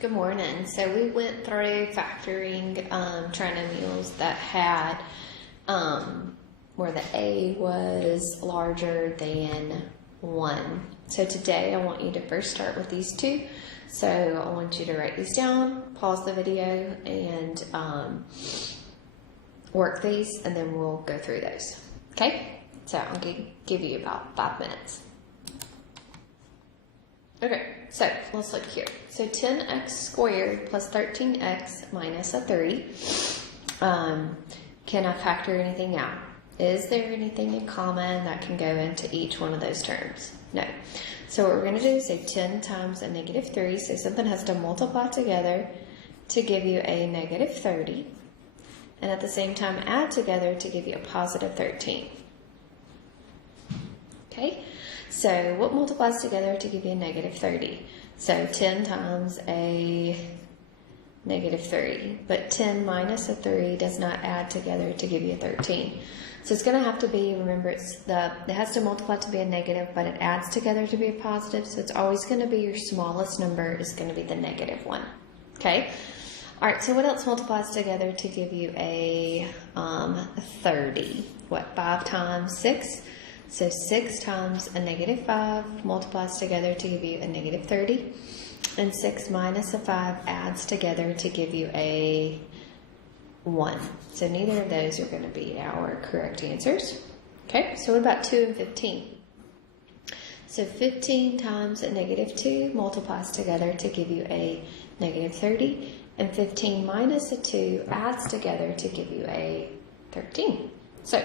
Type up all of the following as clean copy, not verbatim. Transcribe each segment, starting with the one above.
Good morning. So we went through factoring trinomials that had where the a was larger than 1. So today I want you to first start with these two. So I want you to write these down, pause the video, and work these, and then we'll go through those. Okay? So I'm going to give you about 5 minutes. Okay, so let's look here. So 10x squared plus 13x minus a 3. Can I factor anything out? Is there anything in common that can go into each one of those terms? No. So what we're going to do is say 10 times a negative 3. So something has to multiply together to give you a negative 30. And at the same time add together to give you a positive 13. Okay? So what multiplies together to give you a negative 30? So 10 times a negative 3. But 10 minus a 3 does not add together to give you a 13. So it's going to have to be, remember, it has to multiply to be a negative, but it adds together to be a positive. So it's always going to be your smallest number is going to be the negative one. Okay? All right, so what else multiplies together to give you a 30? What, 5 times 6? So 6 times a negative 5 multiplies together to give you a negative 30. And 6 minus a 5 adds together to give you a 1. So neither of those are going to be our correct answers. Okay, so what about 2 and 15? So 15 times a negative 2 multiplies together to give you a negative 30. And 15 minus a 2 adds together to give you a 13. So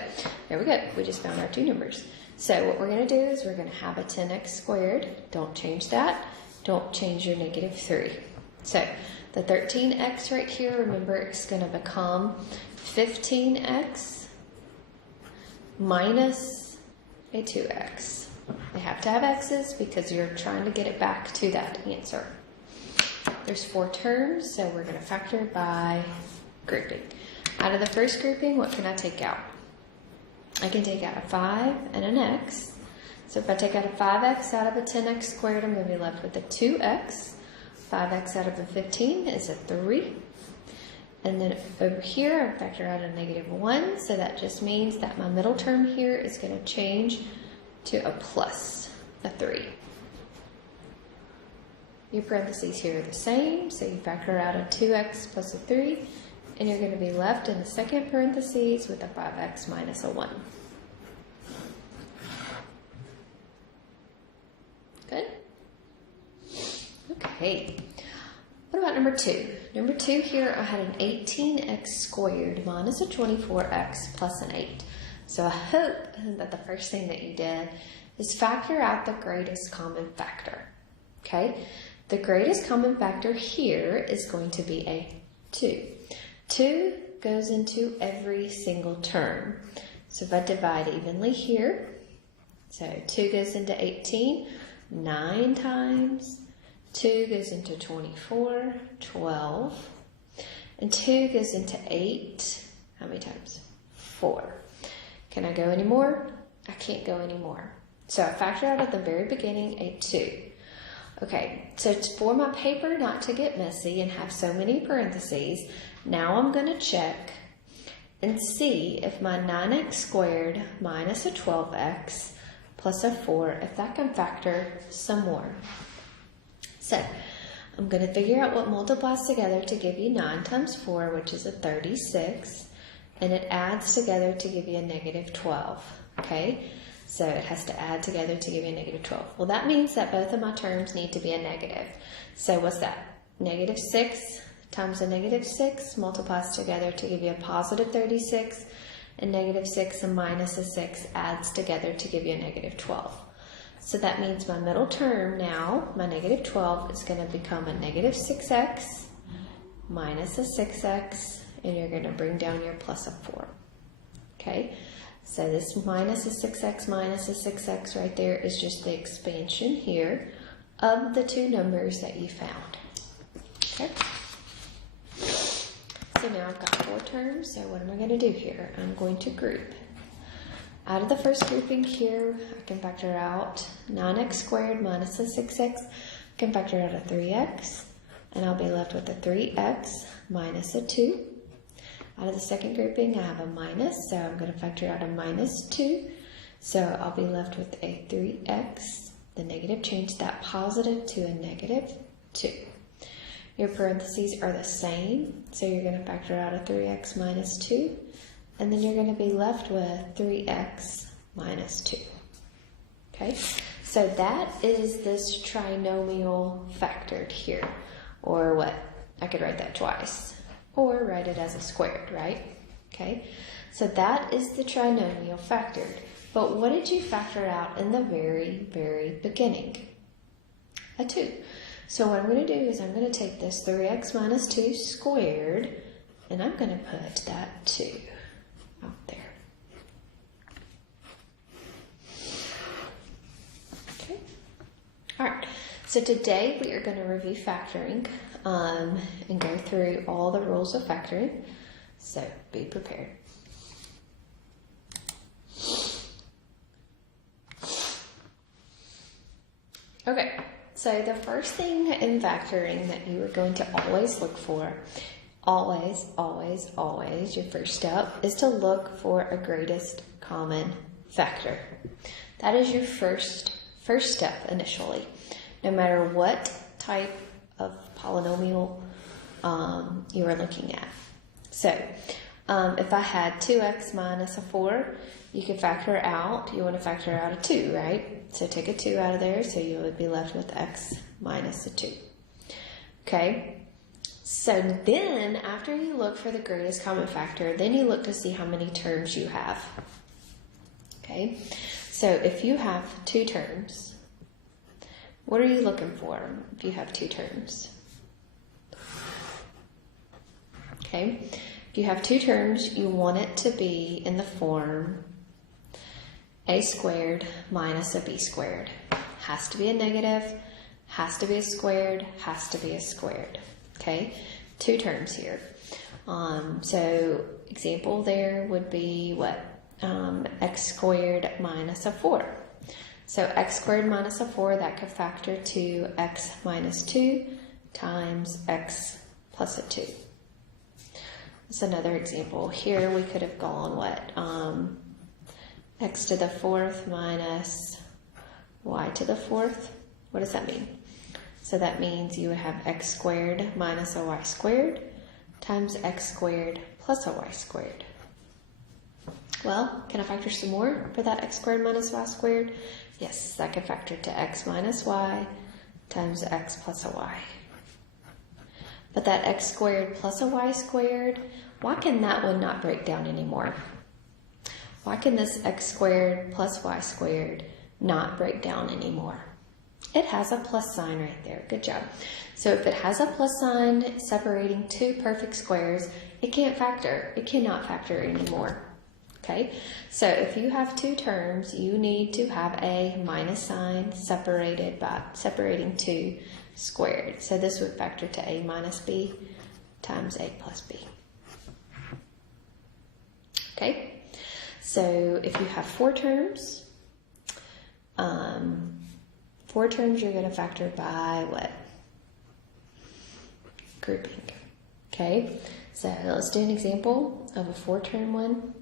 there we go. We just found our two numbers. So what we're going to do is we're going to have a 10x squared. Don't change that. Don't change your negative 3. So the 13x right here, remember, it's going to become 15x minus a 2x. They have to have x's because you're trying to get it back to that answer. There's 4 terms, so we're going to factor by grouping. Out of the first grouping, what can I take out? I can take out a 5 and an x. So if I take out a 5x out of a 10x squared, I'm going to be left with a 2x. 5x out of a 15 is a 3. And then over here, I factor out a negative 1. So that just means that my middle term here is going to change to a plus a 3. Your parentheses here are the same. So you factor out a 2x plus a 3. And you're going to be left in the second parentheses with a 5x minus a 1. Good? Okay. What about number 2? Number 2 here, I had an 18x squared minus a 24x plus an 8. So I hope that the first thing that you did is factor out the greatest common factor. Okay? The greatest common factor here is going to be a 2. 2 goes into every single term. So if I divide evenly here, so 2 goes into 18 9 times, 2 goes into 24, 12, and 2 goes into 8, how many times? 4. Can I go any more? I can't go any more. So I factor out at the very beginning a 2. Okay, so for my paper not to get messy and have so many parentheses, now I'm going to check and see if my 9x squared minus a 12x plus a 4, if that can factor some more. So I'm going to figure out what multiplies together to give you 9 times 4, which is a 36, and it adds together to give you a negative 12. Okay, so it has to add together to give you a negative 12. Well, that means that both of my terms need to be a negative. So what's that? Negative 6 times a negative 6 multiplies together to give you a positive 36, and negative 6 and minus a 6 adds together to give you a negative 12. So that means my middle term now, my negative 12, is going to become a negative 6x minus a 6x, and you're going to bring down your plus a 4. Okay, so this minus a 6x right there is just the expansion here of the two numbers that you found. Okay. So now I've got 4 terms, so what am I going to do here? I'm going to group. Out of the first grouping here, I can factor out 9x squared minus a 6x. I can factor out a 3x. and I'll be left with a 3x minus a 2. Out of the second grouping, I have a minus, so I'm going to factor out a minus 2. So I'll be left with a 3x. The negative changed that positive to a negative 2. Your parentheses are the same, so you're going to factor out a 3x minus 2, and then you're going to be left with 3x minus 2. Okay, so that is this trinomial factored here, or what? I could write that twice. Or write it as a squared, right? Okay, so that is the trinomial factored. But what did you factor out in the very, very beginning? A 2. So what I'm going to do is I'm going to take this 3x minus 2 squared, and I'm going to put that 2 out there. Okay. All right. So today we are going to review factoring and go through all the rules of factoring. So be prepared. Okay, so the first thing in factoring that you are going to always look for, always, your first step is to look for a greatest common factor. That is your first step initially, no matter what type of polynomial you are looking at. So if I had 2x minus a 4, you could factor out, you want to factor out a 2, right? So take a 2 out of there, so you would be left with x minus a 2. Okay, so then after you look for the greatest common factor, then you look to see how many terms you have. Okay, so if you have 2 terms, what are you looking for if you have 2 terms? Okay, if you have 2 terms, you want it to be in the form a squared minus a b squared. Has to be a negative, has to be a squared, has to be a squared. Okay, 2 terms here. So example there would be what? X squared minus a 4. So x squared minus a 4, that could factor to x minus 2 times x plus a 2. That's another example. Here we could have gone what? X to the 4th minus y to the 4th. What does that mean? So that means you would have x squared minus a y squared times x squared plus a y squared. Well, can I factor some more for that x squared minus y squared? Yes, that could factor to x minus y times x plus a y. But that x squared plus a y squared, why can that one not break down anymore? Why can this x squared plus y squared not break down anymore? It has a plus sign right there. Good job. So if it has a plus sign separating 2 perfect squares, it can't factor. It cannot factor anymore. Okay, so if you have 2 terms, you need to have a minus sign separating 2 squared. So this would factor to a minus b times a plus b. Okay, so if you have 4 terms, 4 terms you're going to factor by what? Grouping. Okay, so let's do an example of a 4-term one.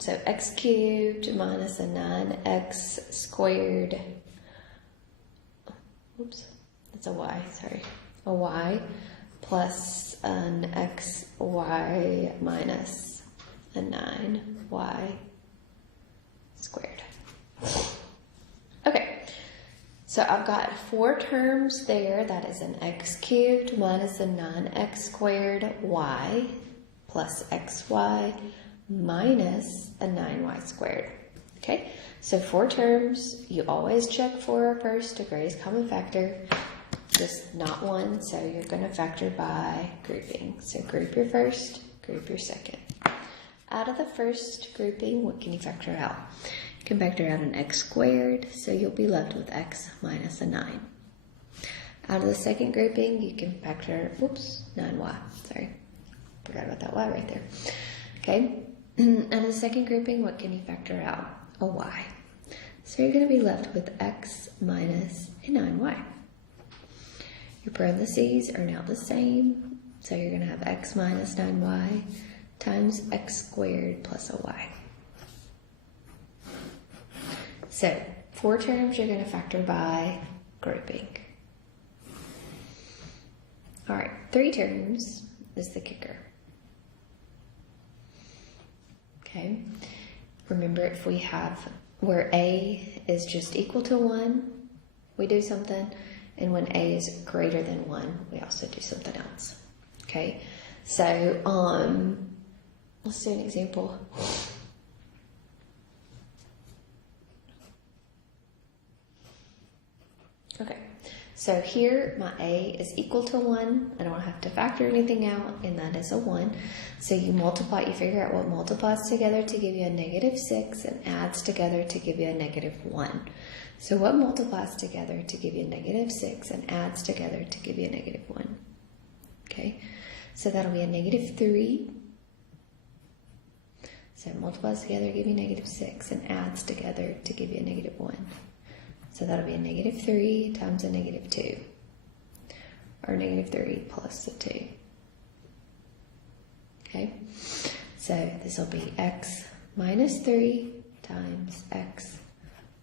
So x cubed minus a 9x squared, oops, that's a y, sorry, a y plus an xy minus a 9y squared. Okay, so I've got 4 terms there. That is an x cubed minus a 9x squared y plus xy minus a 9y squared. Okay, so 4 terms. You always check for first, a greatest common factor, just not one, so you're going to factor by grouping. So group your first, group your second. Out of the first grouping, what can you factor out? You can factor out an x squared, so you'll be left with x minus a 9. Out of the second grouping, you can factor, 9y, sorry, forgot about that y right there. Okay, out of the second grouping, what can you factor out? A y. So you're going to be left with x minus a 9y. Your parentheses are now the same, so you're going to have x minus 9y times x squared plus a y. So 4 terms you're going to factor by grouping. All right, 3 terms is the kicker. Okay, remember if we have where a is just equal to 1, we do something, and when a is greater than 1, we also do something else. Okay, so let's do an example. Okay, so here my a is equal to 1. I don't have to factor anything out, and that is a 1. So you multiply, you figure out what multiplies together to give you a -6 and adds together to give you a -1. So what multiplies together to give you a -6 and adds together to give you a -1? Okay, so that'll be a -3. So it multiplies together to give you -6 and adds together to give you a -1. So that'll be a -3 times a -2, or -3 plus a 2. Okay, so this will be x minus 3 times x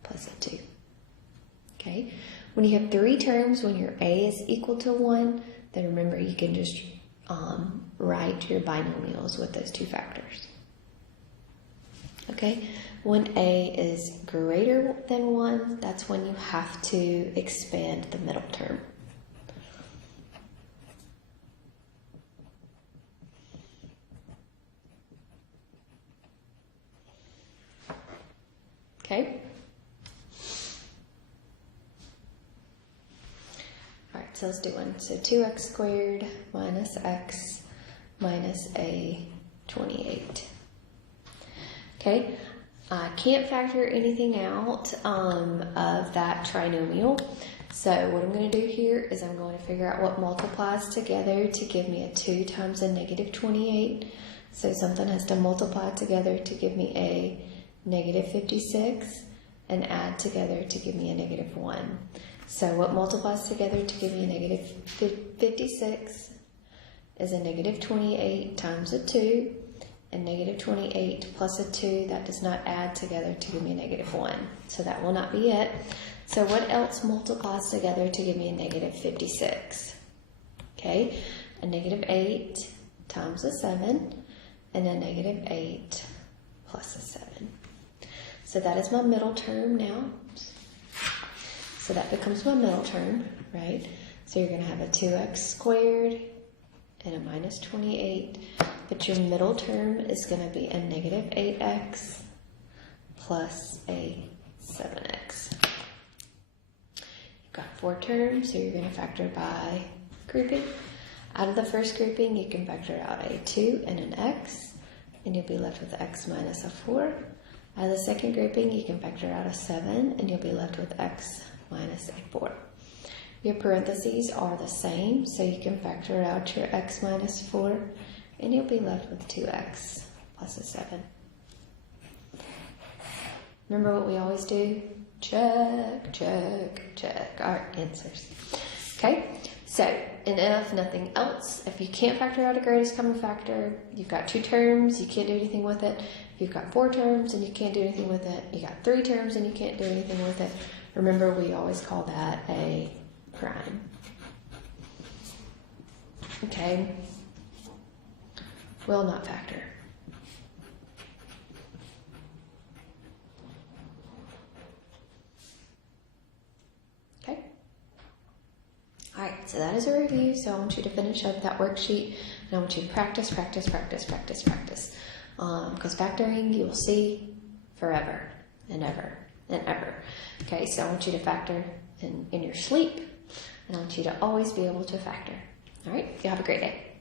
plus a 2. Okay, when you have 3 terms, when your a is equal to 1, then remember you can just write your binomials with those 2 factors. Okay, when a is greater than 1, that's when you have to expand the middle term. Okay? All right, so let's do one. So 2x squared minus x minus a 28. Okay, I can't factor anything out of that trinomial. So what I'm going to do here is I'm going to figure out what multiplies together to give me a 2 times a -28. So something has to multiply together to give me a -56 and add together to give me a -1. So what multiplies together to give me a -56 is a -28 times a 2. And -28 plus a 2, that does not add together to give me a -1. So that will not be it. So what else multiplies together to give me a -56? Okay, a -8 times a 7 and a -8 plus a 7. So that is my middle term now. So that becomes my middle term, right? So you're going to have a 2x squared and a -28. But your middle term is going to be a -8x plus a 7x. You've got 4 terms, so you're going to factor by grouping. Out of the first grouping, you can factor out a 2 and an x, and you'll be left with x minus a 4. Out of the second grouping, you can factor out a 7, and you'll be left with x minus a 4. Your parentheses are the same, so you can factor out your x minus 4, and you'll be left with 2x plus a 7. Remember what we always do? Check, check, check our answers. Okay, so, and if nothing else, if you can't factor out a greatest common factor, you've got 2 terms, you can't do anything with it. You've got 4 terms and you can't do anything with it. You got 3 terms and you can't do anything with it. Remember, we always call that a prime. Okay. Will not factor. Okay. All right, so that is a review. So I want you to finish up that worksheet, and I want you to practice, practice, practice, practice, practice. Because factoring, you will see forever and ever and ever. Okay, so I want you to factor in your sleep, and I want you to always be able to factor. All right, you have a great day.